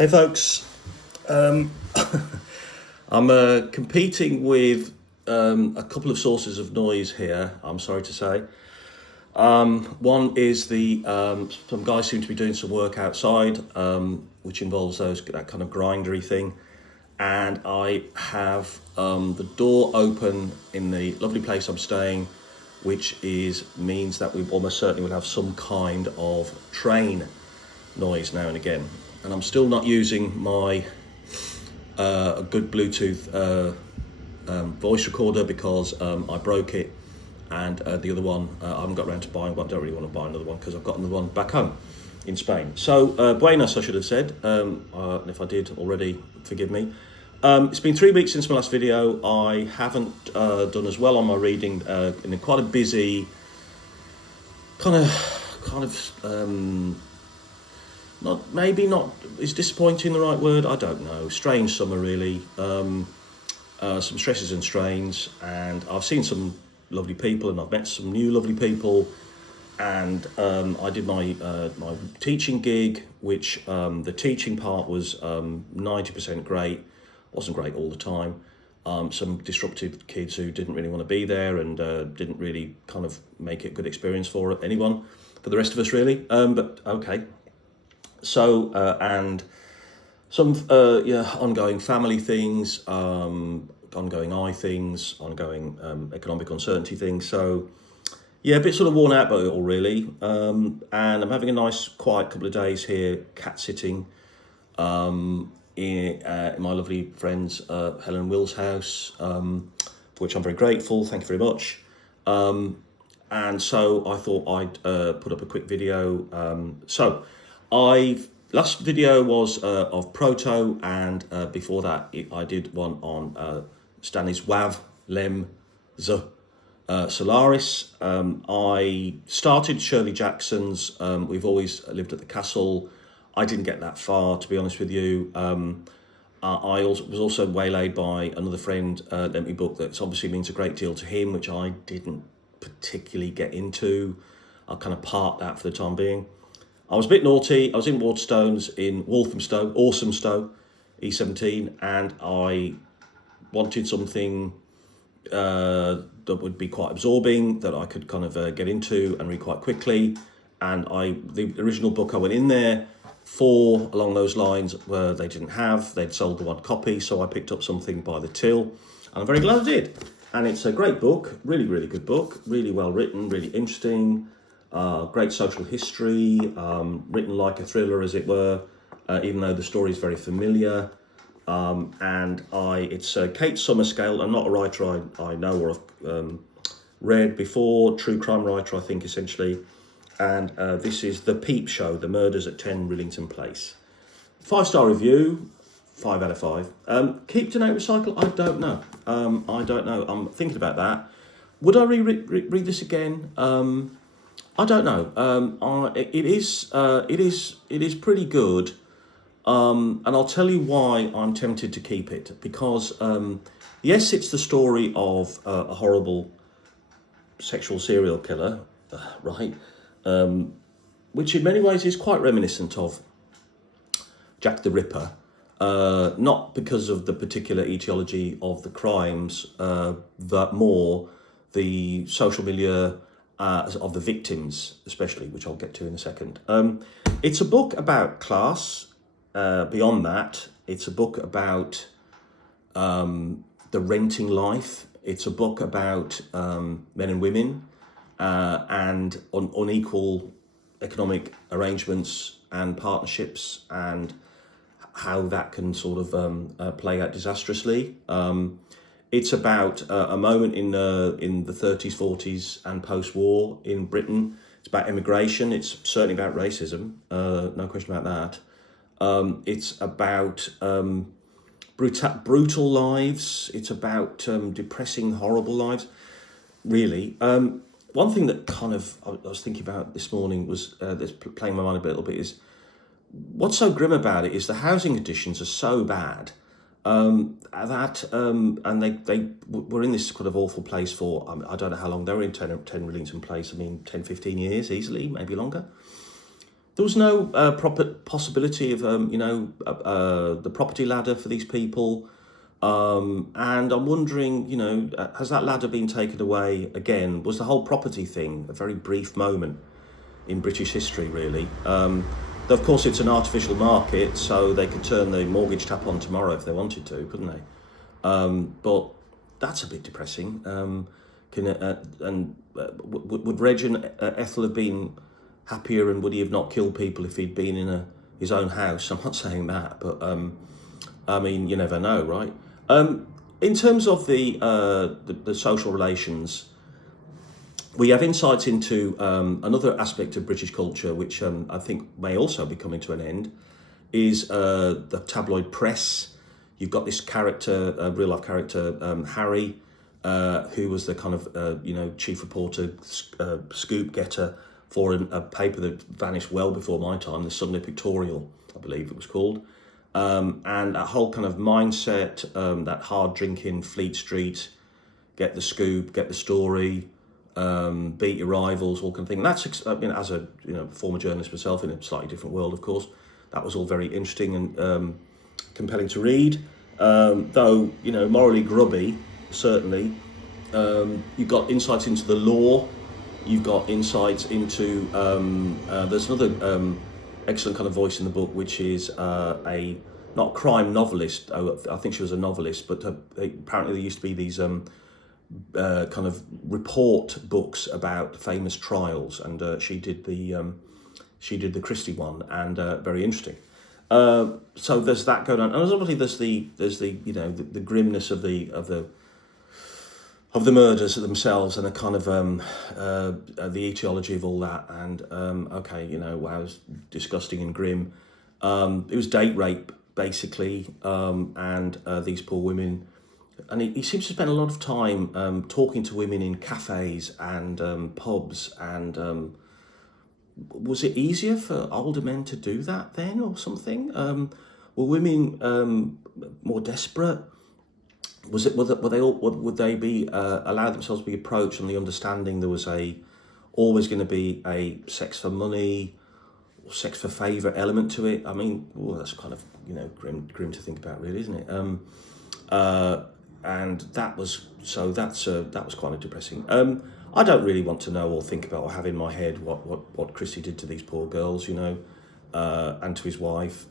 Hey folks, I'm competing with a couple of sources of noise here, I'm sorry to say. One is some guys seem to be doing some work outside, which involves that kind of grindery thing. And I have the door open in the lovely place I'm staying, which means that we almost certainly will have some kind of train noise now and again. And I'm still not using my good Bluetooth voice recorder because I broke it, and the other one I haven't got around to buying one. I don't really want to buy another one because I've got another one back home in Spain. So buenas, I should have said, and if I did already, forgive me. It's been 3 weeks since my last video. I haven't done as well on my reading in quite a busy kind of not is disappointing the right word? I don't know. Strange summer really. Some stresses and strains, and I've seen some lovely people and I've met some new lovely people, and I did my teaching gig, which the teaching part was 90% great. Wasn't great all the time. Some disruptive kids who didn't really want to be there and didn't really kind of make it a good experience for anyone, for the rest of us really, but okay. So, and some, ongoing family things, ongoing eye things, ongoing economic uncertainty things. So, yeah, a bit sort of worn out by it all, really. And I'm having a nice, quiet couple of days here, cat sitting, in my lovely friends Helen and Will's house, for which I'm very grateful. Thank you very much. And so I thought I'd put up a quick video. Last video was of Proto, and before that I did one on Stanisław Lem Solaris. I started Shirley Jackson's We've Always Lived at the Castle. I didn't get that far, to be honest with you. I was also waylaid by another friend, lent me a book that obviously means a great deal to him, which I didn't particularly get into. I'll kind of park that for the time being. I was a bit naughty. I was in Waterstones in Walthamstow, Awesomstow, E17, and I wanted something that would be quite absorbing, that I could kind of get into and read quite quickly. And the original book I went in there for along those lines where they didn't have. They'd sold the one copy, so I picked up something by the till, and I'm very glad I did. And it's a great book, really, really good book, really well written, really interesting. Great social history, written like a thriller, as it were, even though the story is very familiar. It's Kate Summerscale. I'm not a writer I know or have read before, true crime writer, I think, essentially. And this is The Peepshow, The Murders at 10 Rillington Place. 5-star review, 5 out of 5. Keep, donate, recycle, I don't know. I'm thinking about that. Would I read this again? I don't know. It is pretty good, and I'll tell you why I'm tempted to keep it. Because yes, it's the story of a horrible sexual serial killer, right? Which in many ways is quite reminiscent of Jack the Ripper. Not because of the particular etiology of the crimes, but more the social milieu of the victims, especially, which I'll get to in a second. It's a book about class. Beyond that, it's a book about the renting life. It's a book about men and women and unequal economic arrangements and partnerships, and how that can sort of play out disastrously. It's about a moment in the 30s, 40s and post-war in Britain. It's about immigration. It's certainly about racism, no question about that. It's about brutal lives. It's about depressing, horrible lives, really. One thing that kind of I was thinking about this morning was, that's playing my mind a little bit, is what's so grim about it is the housing conditions are so bad. And they were in this kind of awful place for, I don't know how long they were in 10 Rillington Place. I mean, 10, 15 years easily, maybe longer. there was no proper possibility of the property ladder for these people. And I'm wondering, has that ladder been taken away again? Was the whole property thing a very brief moment in British history, really? Though of course it's an artificial market, so they could turn the mortgage tap on tomorrow if they wanted to, couldn't they? But that's a bit depressing. Would Reg and Ethel have been happier, and would he have not killed people if he'd been in his own house? I'm not saying that, but I mean, you never know, right? In terms of the social relations, we have insights into another aspect of British culture, which I think may also be coming to an end, is the tabloid press. You've got this character, real life character, Harry, who was the kind of chief reporter, scoop getter for a paper that vanished well before my time, the Sunday Pictorial, I believe it was called. And that whole kind of mindset, that hard drinking, Fleet Street, get the scoop, get the story, beat your rivals, all kind of thing. And that's, as a former journalist myself in a slightly different world, of course, that was all very interesting and compelling to read. Though morally grubby, certainly. You've got insights into the law. You've got insights into there's another excellent kind of voice in the book, which is not crime novelist. I think she was a novelist, but apparently there used to be these kind of report books about famous trials, and she did the Christie one, and very interesting. So there's that going on, and obviously there's the grimness of the murders themselves, and the kind of the etiology of all that, and wow, it was disgusting and grim. It was date rape basically, and these poor women, and he seems to spend a lot of time talking to women in cafes and pubs, and was it easier for older men to do that then, or something? Were women more desperate? Was it? Would they be allow themselves to be approached on the understanding there was always going to be a sex for money, or sex for favour element to it? I mean, that's kind of grim to think about, really, isn't it? And that was quite depressing. I don't really want to know or think about or have in my head what Christie did to these poor girls, and to his wife.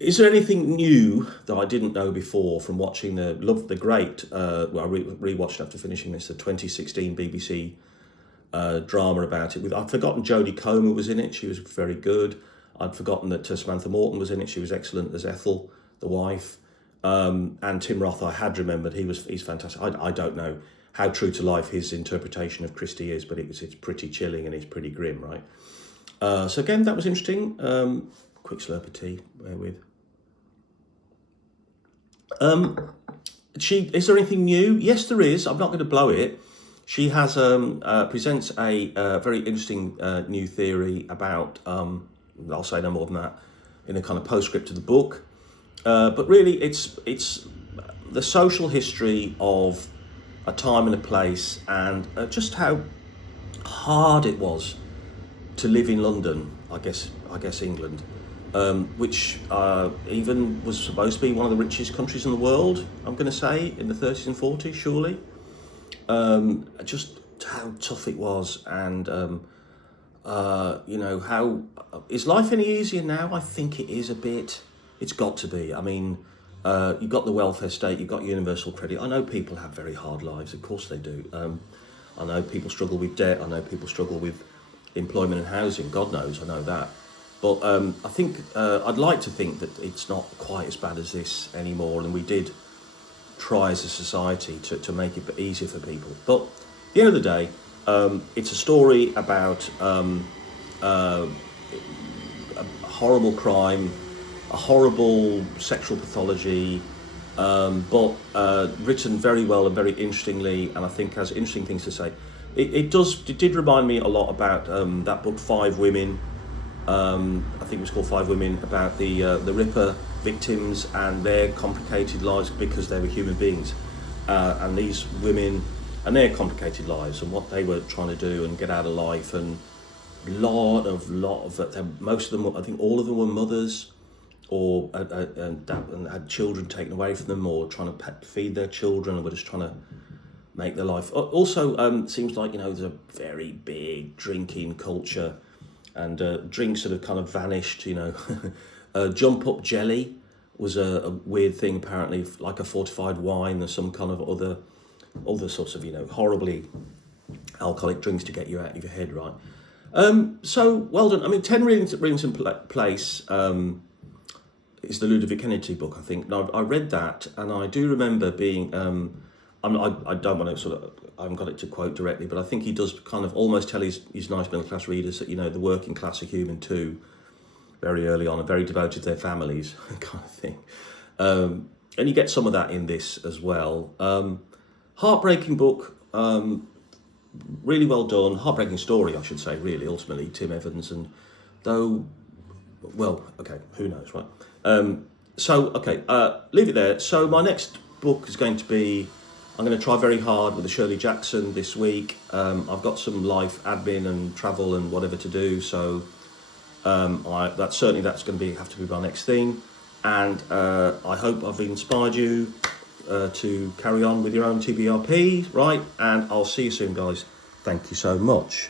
Is there anything new that I didn't know before from watching the great, I rewatched after finishing this, the 2016 BBC drama about it. I'd forgotten Jodie Comer was in it. She was very good. I'd forgotten that Samantha Morton was in it. She was excellent as Ethel, the wife. And Tim Roth, I had remembered. He's fantastic. I don't know how true to life his interpretation of Christie is, but it's pretty chilling and it's pretty grim, right? So again, that was interesting. Quick slurp of tea, bear with. Is there anything new? Yes, there is. I'm not going to blow it. She has presents a very interesting new theory about. I'll say no more than that in a kind of postscript to the book. But really, it's the social history of a time and a place, and just how hard it was to live in London. I guess England. Which even was supposed to be one of the richest countries in the world, I'm going to say, in the 30s and 40s, surely. Just how tough it was, and, how... Is life any easier now? I think it is a bit. It's got to be. I mean, you've got the welfare state, you've got universal credit. I know people have very hard lives, of course they do. I know people struggle with debt, I know people struggle with employment and housing, God knows, I know that. But I think I'd like to think that it's not quite as bad as this anymore, and we did try as a society to make it easier for people. But at the end of the day, it's a story about a horrible crime, a horrible sexual pathology, but written very well and very interestingly, and I think has interesting things to say. It did remind me a lot about that book, 5 Women. I think it was called 5 Women, about the Ripper victims and their complicated lives because they were human beings, and these women and their complicated lives and what they were trying to do and get out of life, and lot of most of them, I think all of them were mothers, or and had children taken away from them, or trying to feed their children, and were just trying to make their life. Also, seems like, you know, there's a very big drinking culture, and drinks that have kind of vanished. You know, jump up jelly was a weird thing apparently, like a fortified wine or some kind of other sorts of, you know, horribly alcoholic drinks to get you out of your head, right? So well done. I mean, 10 Rillington Place is the Ludovic Kennedy book, I think. Now, I read that, and I do remember being. I don't want to sort of. I haven't got it to quote directly, but I think he does kind of almost tell his nice middle class readers that, you know, the working class are human too, very early on, and very devoted to their families, kind of thing. And you get some of that in this as well. Heartbreaking book. Really well done. Heartbreaking story, I should say, really, ultimately. Tim Evans, and though, well, okay, who knows, right? Leave it there. So my next book is going to be, I'm going to try very hard with the Shirley Jackson this week. I've got some life admin and travel and whatever to do, so that's going to have to be my next thing. And I hope I've inspired you to carry on with your own TBRP, right? And I'll see you soon, guys. Thank you so much.